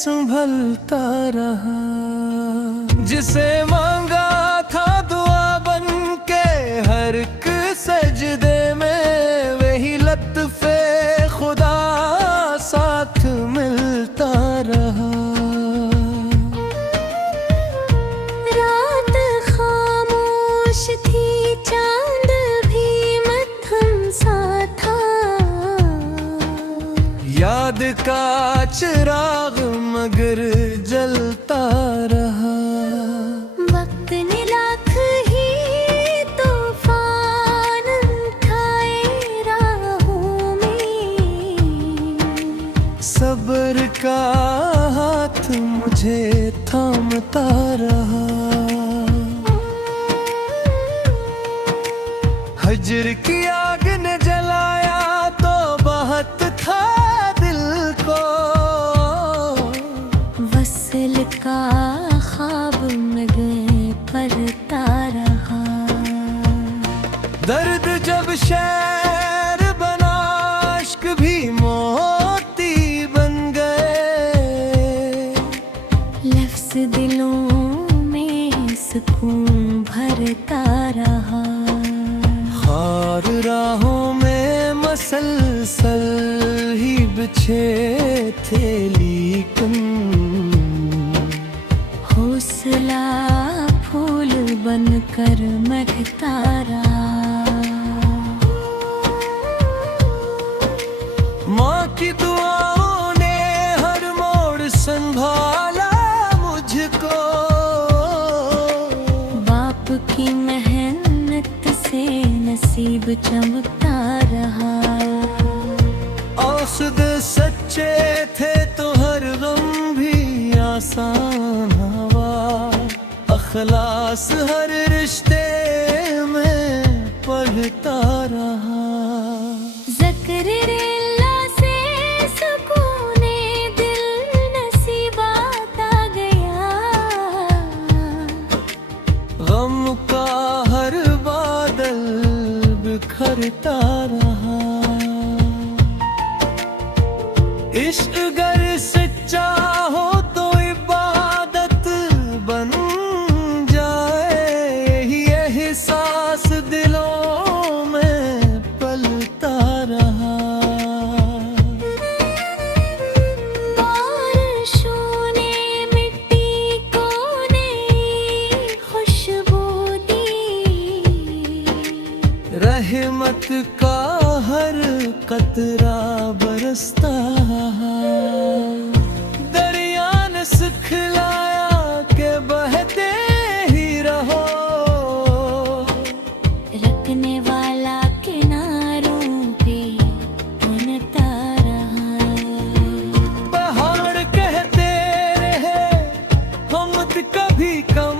संभलता रहा। जिसे मांगा था दुआ बन के हर एक सजदे में, वही लत्फ़े खुदा साथ मिलता रहा। रात खामोश थी, चांद भी मध्यम सा था। याद का चिराग मगर जलता रहा। वक्त ने लाख ही तूफान उठाए राहों में, सब्र का हाथ मुझे थामता रहा। हजर की आग ने जलाया तो बहुत था दिल को, वसल का ख्वाब में पलता रहा। दर्द जब शहर बना, इश्क भी मोती बन गए। लफ्ज़ दिलों में सुकून भरता रहा। खार राहों में मसलसल ही बिछे थे, लेकिन हौसला फूल बनकर महकता रहा। माँ की दुआओं ने हर मोड़ संभाला मुझको, बाप की मेहनत से नसीब चमकता रहा। औसद सच्चे थे तो हर गम भी आसान हवा। अखलास हर रिश्ते में पढ़ता रहा। ज़िक्र-ए-अल्लाह से सुकूने दिल नसीबात आ गया। गम का हर बादल बिखरता रहा। इश्क अगर सच्चा हो तो इबादत बन जाए, यही एहसास दिलों में पलता रहा। बारिशों ने मिट्टी को नई खुशबू दी। रहमत का हर कतरा बरसता। दरिया ने सिखलाया के बहते ही रहो, रखने वाला किनारों पे बनता रहा। पहाड़ कहते रहे हिम्मत कभी कम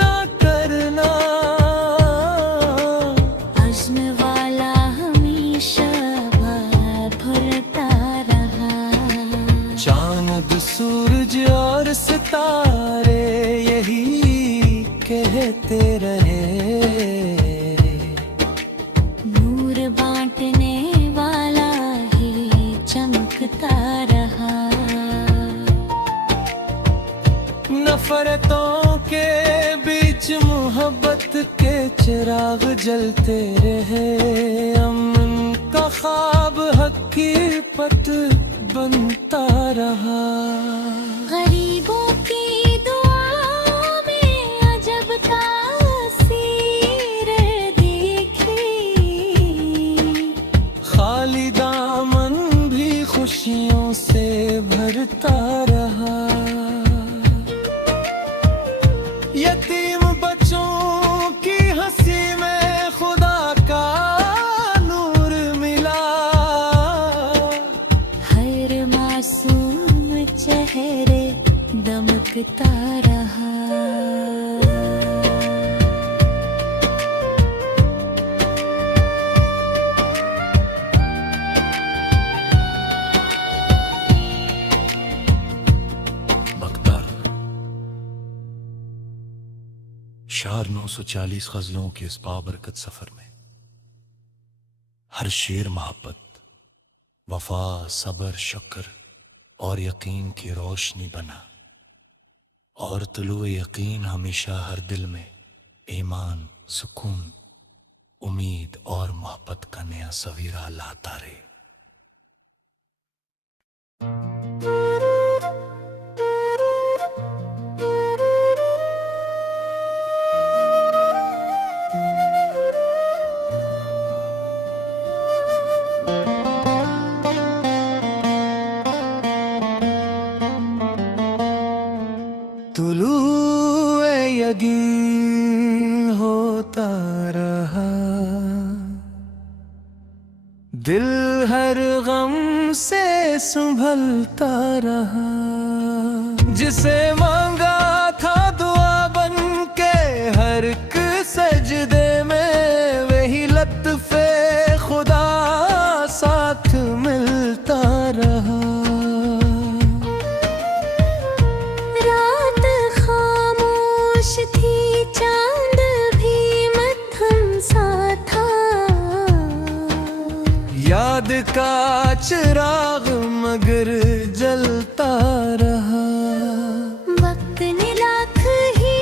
ना करना। अज़्म वाला हमेशा भरता रहा। चांद सूरज और सितारे यही कहते रहे, नूर बांटने वाला ही चमकता रहा। नफरतों के बीच मोहब्बत के चिराग जलते रहे। अमन का ख्वाब हकीकत बनता रहा। गरीबों की दुआओं में अजब तासीर देखी। खाली दामन भी खुशियों से भरता रहा। यतीम बच्चों की हंसी में खुदा का नूर मिला। हर मासूम चेहरे दमकता रहा। शार 940 गजलों के इस बाबरकत सफर में हर शेर मोहब्बत, वफा, सबर, शक्र और यकीन की रोशनी बना। और तुलुए यकीन हमेशा हर दिल में ईमान, सुकून, उम्मीद और मोहब्बत का नया सवीरा लाता रहे। तुलुए यकीन होता रहा, दिल हर गम से संभलता रहा। जिसे मांगा था दुआ बन के हर एक सजदे में, वही लत्फ़े खुदा साथ मिलता रहा। रात खामोश थी, चांद भी मध्यम सा था। याद का चिराग मगर जलता रहा। वक्त ने लाख ही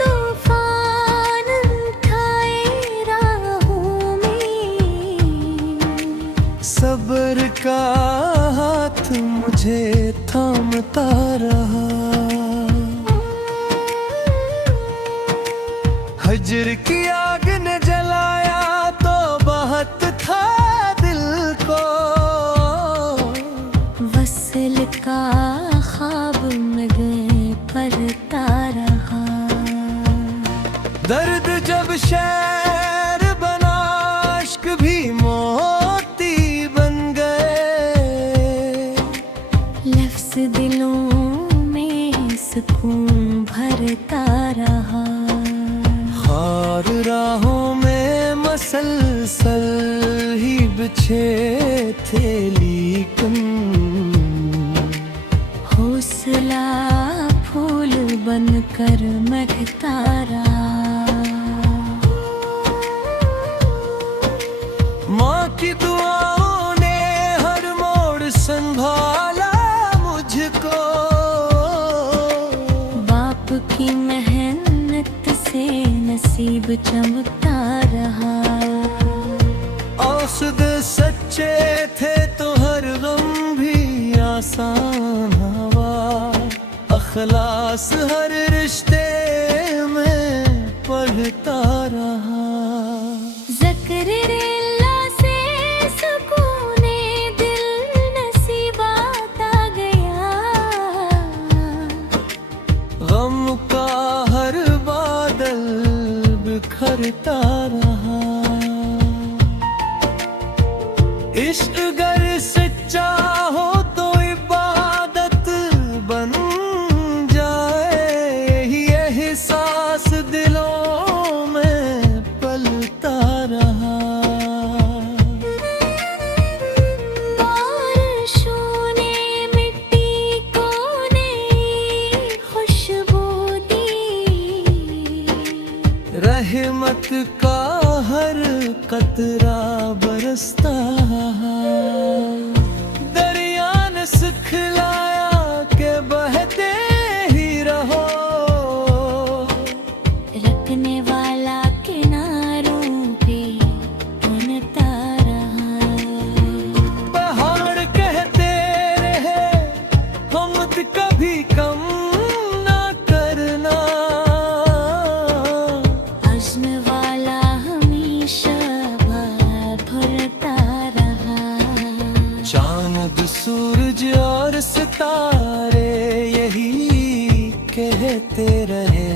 तूफान उठाए राहों में, सब्र का हाथ मुझे थामता रहा। हजर की आग ने जलाया तो बहुत था दिल को, वसल का ख्वाब मगर पलता रहा। दर्द जब शहर बना, इश्क भी मोती बन गए। लफ्ज़ दिलों में सुकून भरता रहा। खार राहों में मसलसल ही बिछे थे, लेकिन हौसला फूल बनकर महकता रहा। माँ की दुआओं ने हर मोड़ संभाला मुझको, बाप की मेहनत से नसीब चमकता रहा। औसद सच्चे थे तो हर गम भी आसान हवा। अखलास हर रिश्ते में पढ़ता रहा। ज़िक्र-ए-अल्लाह से सुकूने दिल नसीबात आ गया। गम का हर बादल बिखरता रहा। इश्क अगर सच्चा हो तो इबादत बन जाए, यही एहसास दिलों में पलता रहा। बारिशों ने मिट्टी को नई खुशबू दी। रहमत का हर कतरा बरसता। दरिया ने सिखलाया के बहते ही रहो, रखने वाला किनारों पे बनता रहा। पहाड़ कहते रहे हिम्मत कभी कम ना करना। अज़्म वाला हमेशा भरता रहा। चांद सूरज और सितारे यही कहते रहे,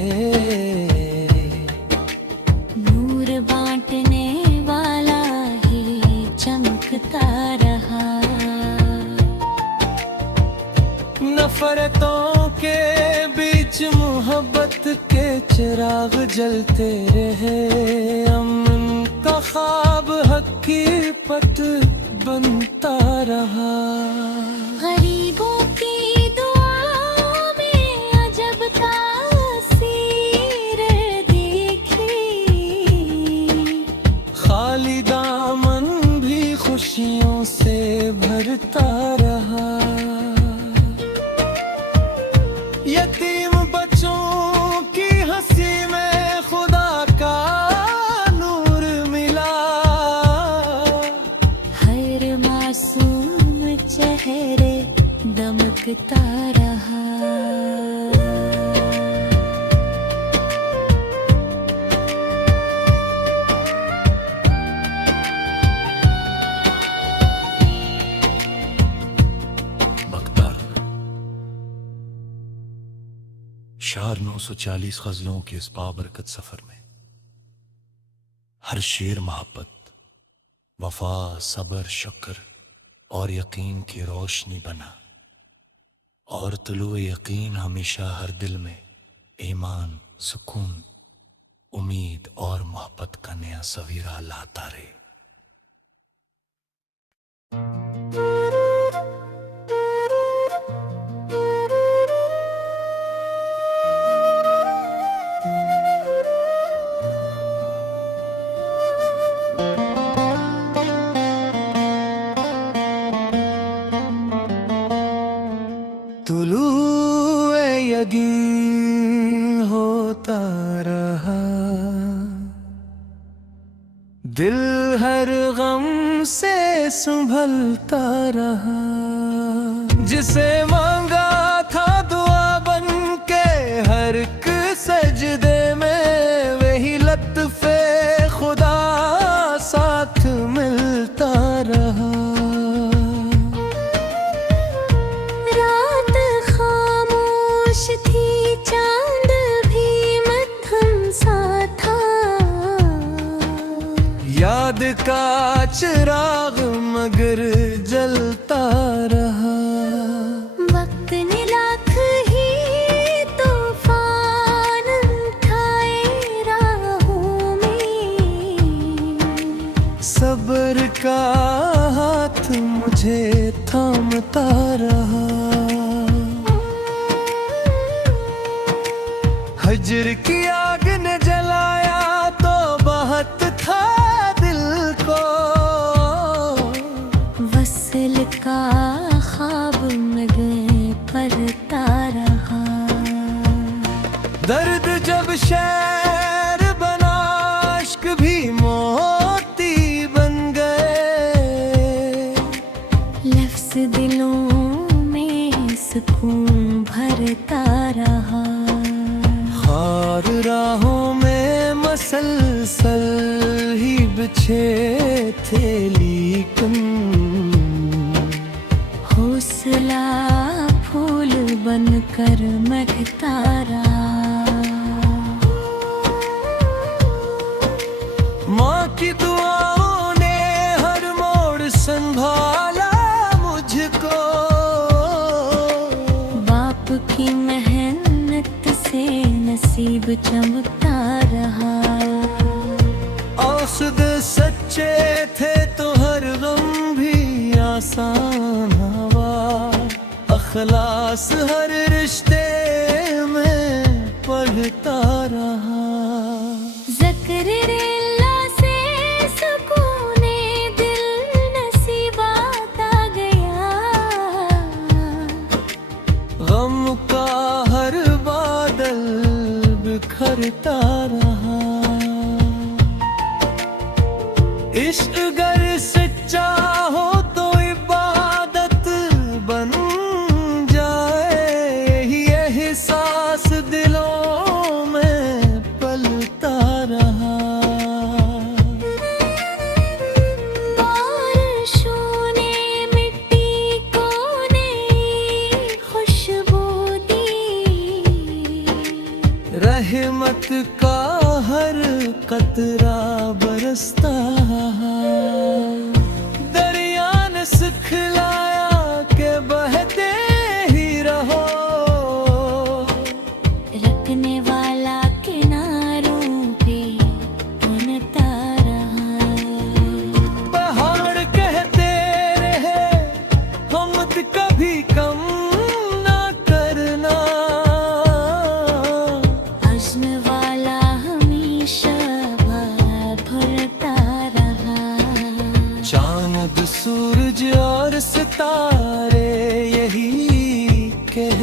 नूर बांटने वाला ही चमकता रहा। नफरतों के बीच मोहब्बत के चिराग जलते रहे। अमन का ख्वाब हकीकत बनता रहा। गरीबों की दुआओं में अजब तासीर देखी। खाली दामन भी खुशियों से भरता रहा। यतीम बच्चों की हंसी में खुदा का नूर मिला। हर मासूम चेहरे दमकता रहा। शार 940 गजलों के इस बाबरकत सफर में हर शेर मोहब्बत, वफा, सबर, शक्र और यकीन की रोशनी बना। और तुलुए यकीन हमेशा हर दिल में ईमान, सुकून, उम्मीद और मोहब्बत का नया सवीरा लाता रहे। तुलुए यकीन होता रहा, दिल हर गम से संभलता रहा। जिसे मांगा था दुआ बन के हर एक सजदे में, वही लत्फ़े खुदा साथ मिलता रहा। थी चांद भी मध्यम सा था, याद का चिराग मगर जलता रहा। वक्त ने लाख ही तूफान उठाए राहों में, सब्र का हाथ मुझे थामता रहा। हिज्र की आग ने जलाया तो बहुत था दिल को, वसल का ख्वाब मगर पलता रहा। दर्द जब शहर बना, इश्क भी मोती बन गए। लफ्ज़ दिलों में सुकून भरता रहा। और राहों में मसलसल ही बिछे थे, लेकिन हौसला फूल बनकर महकता रहा। माँ की दुआओं ने हर मोड़ संभाला मुझको, बाप की मेहनत से नसीब चमकता रहा। औसद सच्चे थे तो हर गम भी आसान हवा। अखलास हर रिश्ते में पढ़ता रहा। ज़िक्र-ए-अल्लाह से सुकूने दिल नसीबात आ गया। गम का हर बादल बिखरता रहा। इश्क अगर सच्चा हो तो इबादत बन जाए, यही एहसास दिलों में पलता रहा। बारिशों ने मिट्टी को नई खुशबू दी, रहमत का हर कतरा बरसता। दरिया ने सिखलाया के बहते ही रहो, रखने वाला किनारों पे बनता रहा। पहाड़ कहते रहे हिम्मत कभी कम ना करना। अज़्म वाला हमेशा भरता रहा।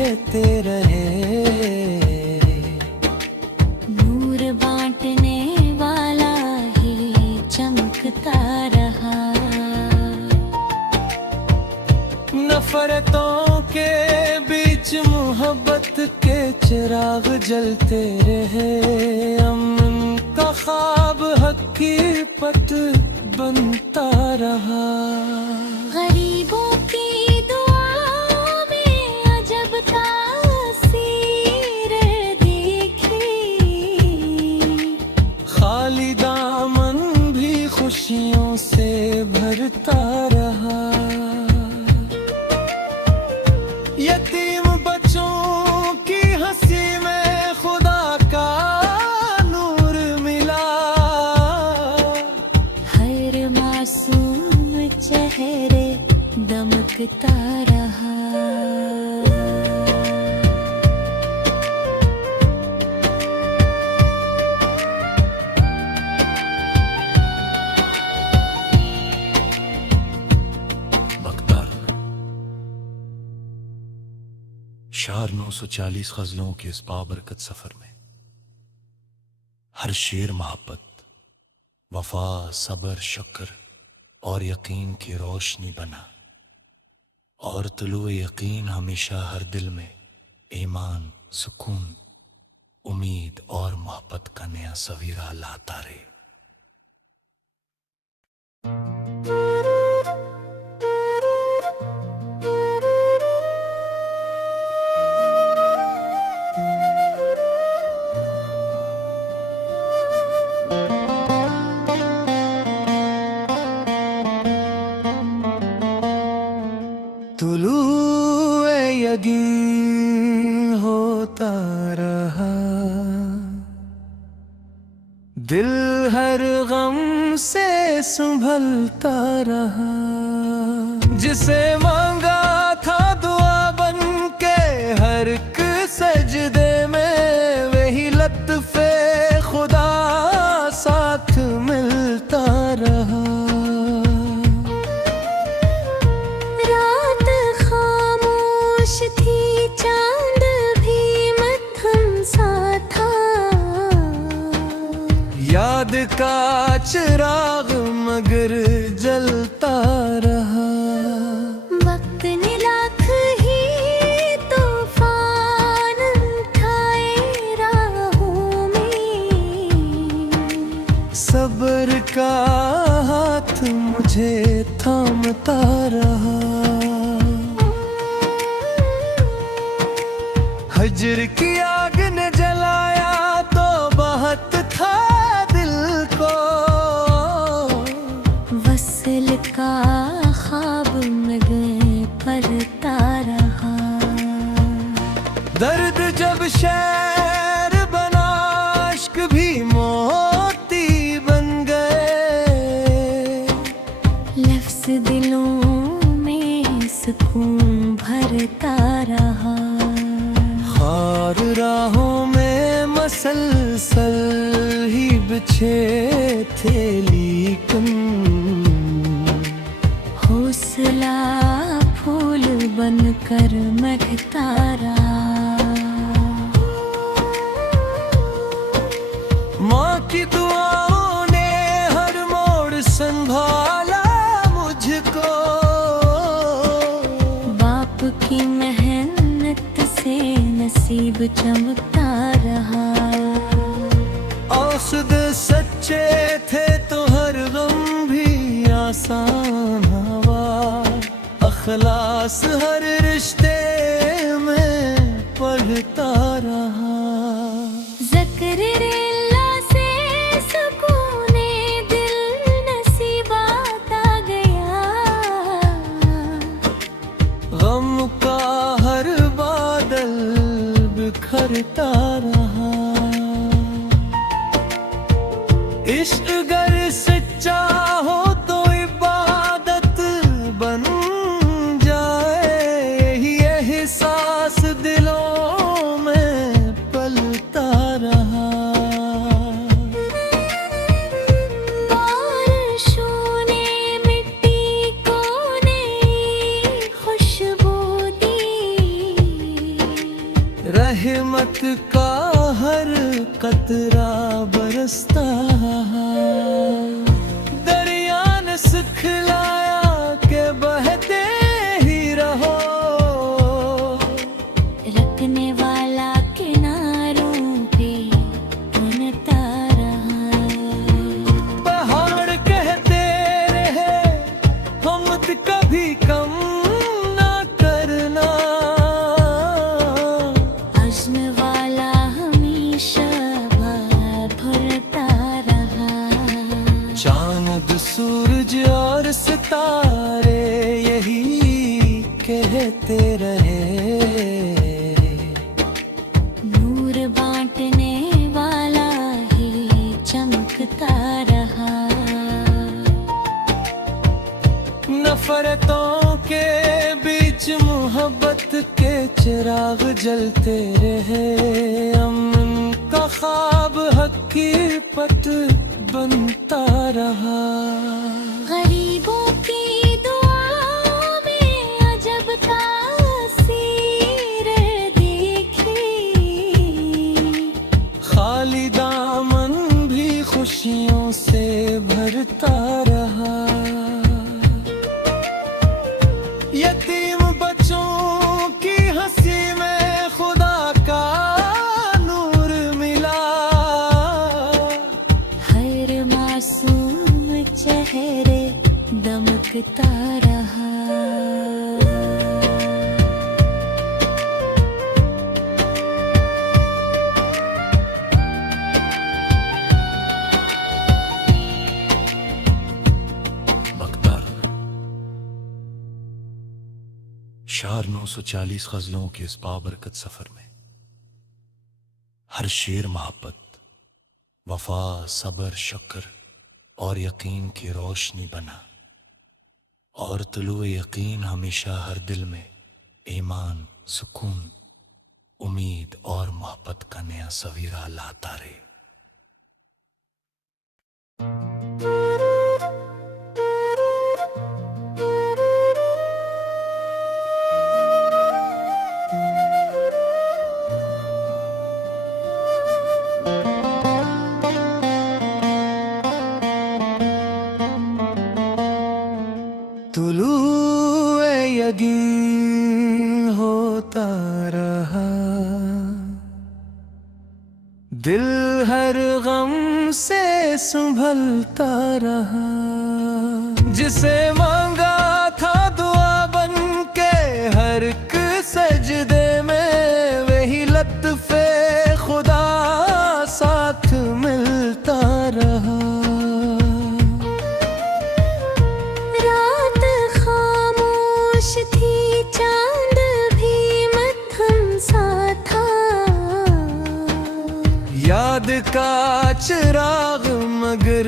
देते रहे। नूर बांटने वाला ही चमकता रहा। नफरतों के बीच मोहब्बत के चिराग जलते रहे। अमन का ख्वाब हकीकत बनता रहा। गरीबों की दुआओं में अजब तासीर देखी। खाली दामन भी खुशियों से भरता रहा। यतीम बच्चों की हंसी में खुदा का नूर मिला। हर मासूम चेहरे दमकता रहा। शार 940 गजलों के इस बाबरकत सफर में हर शेर मोहब्बत, वफा, सबर, शक्र और यकीन की रोशनी बना। और तुलुए यकीन हमेशा हर दिल में ईमान, सुकून, उम्मीद और मोहब्बत का नया सवेरा लाता रहे। तुलुए यकीन होता रहा। दिल हर गम से संभलता रहा। जिसे मांगा था दुआ बन के हर एक सजदे में, वही लत्फ़े खुदा साथ मिलता रहा। रात खामोश थी, चांद भी मध्यम सा था। याद का चिराग मगर जलता रहा। वक्त ने लाख ही तूफान उठाए राहों में। सब्र का हाथ मुझे थामता रहा। हजर की आग ने जलाया तो बहुत था दिल को। वसल का ख्वाब मगर पलता रहा। दर्द जब शहर बना, इश्क भी मोती बन गए। लफ्ज़ दिलों में सुकून भरता रहा। खार राहों में मसलसल ही बिछे थे, लेकिन हौसला फूल बनकर महकता रहा। माँ की दुआओं ने हर मोड़ संभाला मुझको। बाप की मेहनत से नसीब चमकता रहा। औसद सच्चे थे तो हर गम भी आसान हवा। अखलास हर रिश्ते में पढ़ता रहा। ज़िक्र-ए-अल्लाह से सुकूने दिल नसीब आता गया। गम का हर बादल बिखरता रहा। इश्क गर सच्चा हो तो इबादत बन जाए। यही एहसास दिलों में पलता रहा। बारिशों ने मिट्टी को नई खुशबू दी। रहमत का हर कतरा बरसता, दरिया ने सिखलाया के बहते ही रहो, रखने वाला किनारों पे बनता रहा। पहाड़ कहते रहे हमत कभी कम ना करना, अज़्म वाला हमेशा भरता रहा। चांद सूरज और सितारे यही कहते रहे, नूर बांटने वाला ही चमकता रहा। नफरतों के बीच मोहब्बत के चिराग जलते रहे, अमन का ख्वाब हकीकत बनता रहा। गरीबों की दुआओं में अजब तासीर देखी, खाली दामन भी खुशियों से भरता रहा। यतीम बच्चों की हंसी में खुदा का नूर मिला, हर मासूम चेहरे दमकता रहा। बख्तर शार 940 गजलों के इस बाबरकत सफर में हर शेर मोहब्बत, वफा, सब्र, शक्र और यकीन की रोशनी बना, और तुलुए यकीन हमेशा हर दिल में ईमान, सुकून, उम्मीद और मोहब्बत का नया सवीरा लाता रहे। तुलुए यकीन होता रहा, दिल हर गम से संभलता रहा। जिसे मांगा था दुआ बन के हर एक सजदे में, वही लत्फ़े खुदा साथ मिलता रहा। रात खामोश थी, चांद भी मध्यम सा था, याद का चिराग मगर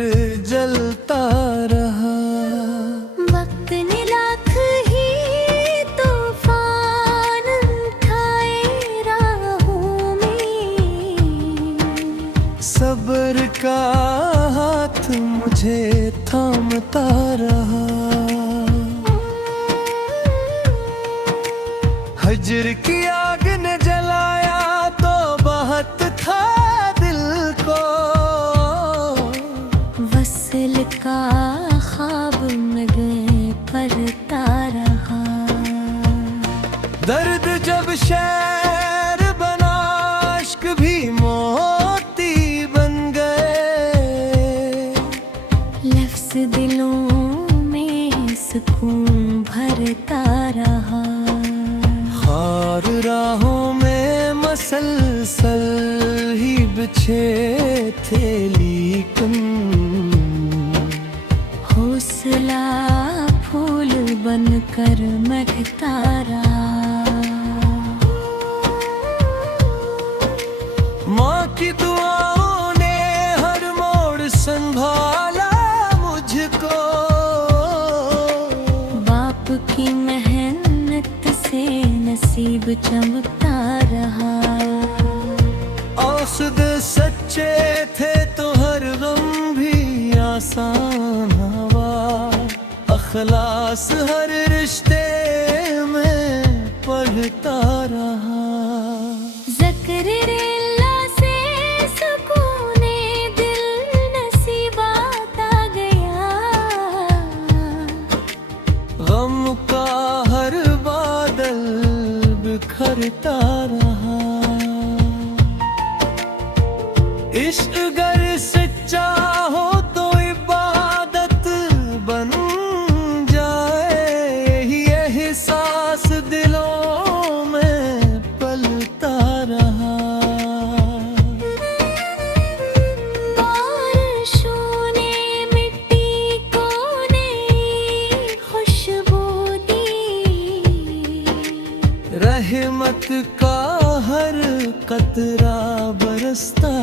जलता रहा। वक्त ने लाख ही तूफान उठाए राहों में, सब्र का हाथ मुझे थामता रहा। हजर की आग ने जलाया तो बहुत था दिल को, वसल का ख्वाब मगर पलता रहा। दर्द जब शहर बना, इश्क भी मोती बन गए, लफ्ज़ दिलों में सुकून भरता रहा। खार राहों में मसलसल ही बिछे थे, लेकिन हौसला फूल बनकर महकता रहा। माँ की दुआओं ने हर मोड़ संभाला मुझको, बाप की मेहनत से नसीब चमकता रहा। औसद सच्चे थे तो हर गम भी आसान हवा, अखलास हर रिश्ते में पढ़ता रहा। हर कतरा बरसता,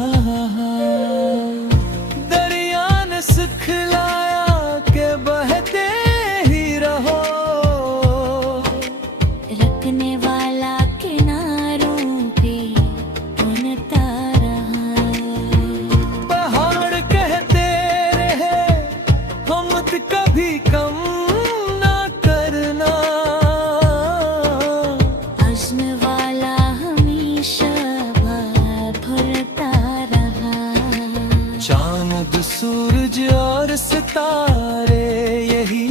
दरिया ने सिखलाया के बहते ही रहो, रखने वाला किनारों पे बनता रहा। पहाड़ कहते रहे हिम्मत कभी कम ना करना, अज़्म वाला हमेशा भरता रहा। चांद सूरज और सितारे यही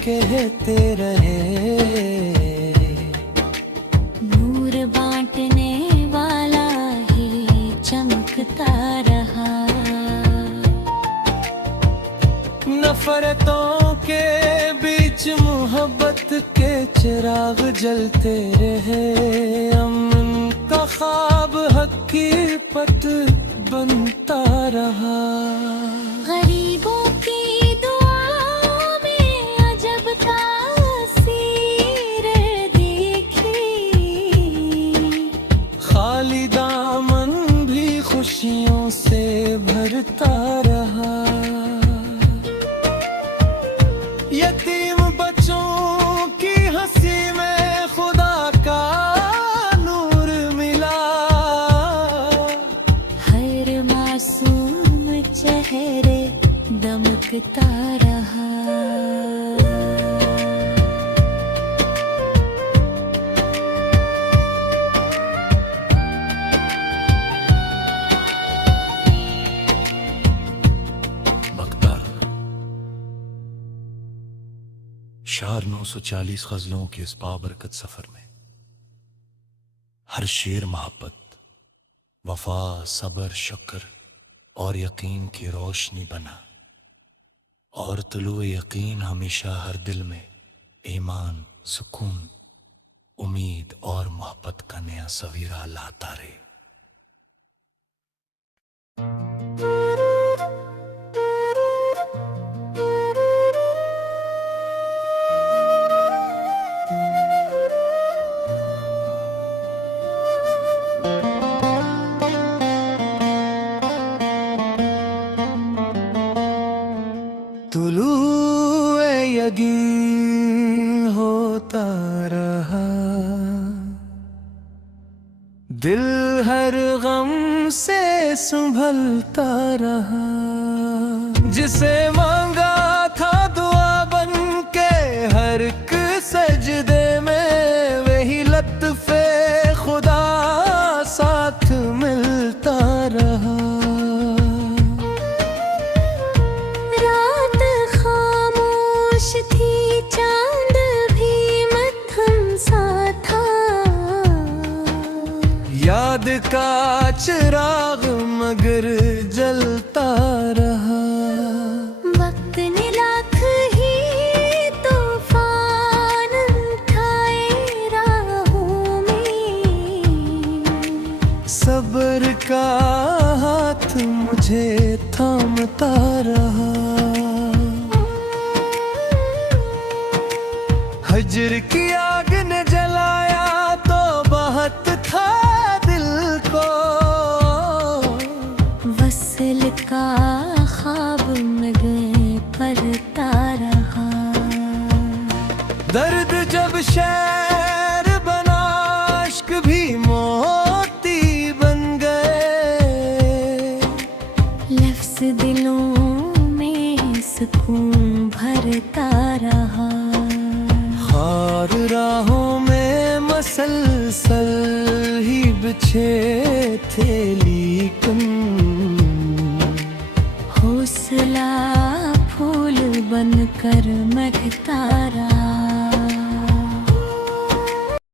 कहते रहे, नूर बांटने वाला ही चमकता रहा। नफरतों के बीच मोहब्बत के चिराग जलते रहे, अमन का ख्वाब हकीकत बनता रहा। गरीबों की दुआओं में अजब तासीर देखी, खाली दामन भी खुशियों से भरता रहा। यतीम बच्चों की हंसी में खुदा का नूर मिला, हर मासूम चेहरे दमकता रहा। बख्तर शार 940 गजलों के इस बाबरकत सफर में हर शेर मोहब्बत, वफा, सब्र, शुक्र और यकीन की रोशनी बना, और तुलुए यकीन हमेशा हर दिल में ईमान, सुकून, उम्मीद और मोहब्बत का नया सवीरा लाता रहे। तुलुए यकीन होता रहा, दिल हर गम से संभलता रहा। जिसे मांगा था दुआ बन के हर एक सजदे में, वही लत्फ़े खुदा साथ मिलता रहा। रात खामोश थी, चांद भी मध्यम सा था, याद का चिराग मगर जलता रहा। वक्त ने लाख ही तूफान उठाए राहों में, सब्र का हाथ मुझे थामता रहा। हजर की आग ने जलाया तो बहुत था दिल को, वसल का ख्वाब में पलता रहा। दर्द जब शहर बना, इश्क भी मोती बन गए, लफ्ज़ दिलों में सुकून भरता रहा। खार राहों में मसलसल ही बिछे थे, लेकिन हौसला फूल बनकर महकता